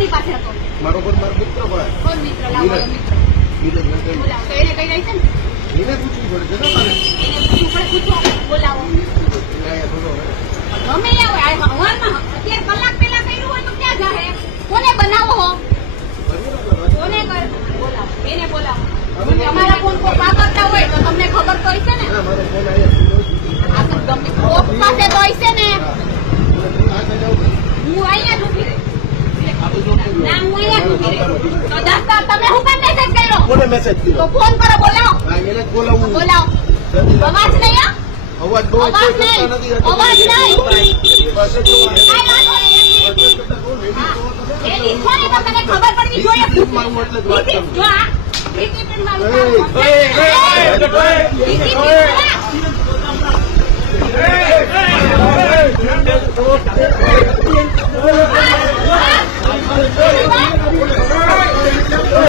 કોની પાસે હતો? મારો ફોન મારો મિત્ર ભાઈ. કોણ મિત્ર? લાવો મિત્ર. બોલાવો. તો એને કઈ રહી છે ને? એને પૂછવું પડશે ને મારે. એને પૂછવું પડે. પૂછો. બોલાવો. ગમે એ હોય. હવારમાં અત્યારે કલાક પહેલા કર્યું હોય તો ક્યાં જાહે? કોને બનાવો હો? કોને કર? બોલાવો. એને બોલાવો. તમારા ફોન કોઈ વાપરતા હોય તો તમને ખબર તો હશે ને? મારો ફોન આવ્યો. આ તો ગમે કોક પાસે તો હશે ને? હું અહીંયા જ ઊભી રહી. ના, હું અહીંયા જ ઊભી રહી. તો દસ્તા તમે હું કામ મેસેજ કર્યો? કોને મેસેજ તો કર્યો? ફોન કરો. બોલાવો. એને જ બોલાવું. બોલાવો. અવાજ નહીં હા? અવાજ બહુ અવાજ નહીં. અવાજ નહીં. એની કોને તો તને ખબર પડવી જોઈએ. જો આ ડિસિપ્લિન માં ડિસિપ્લિન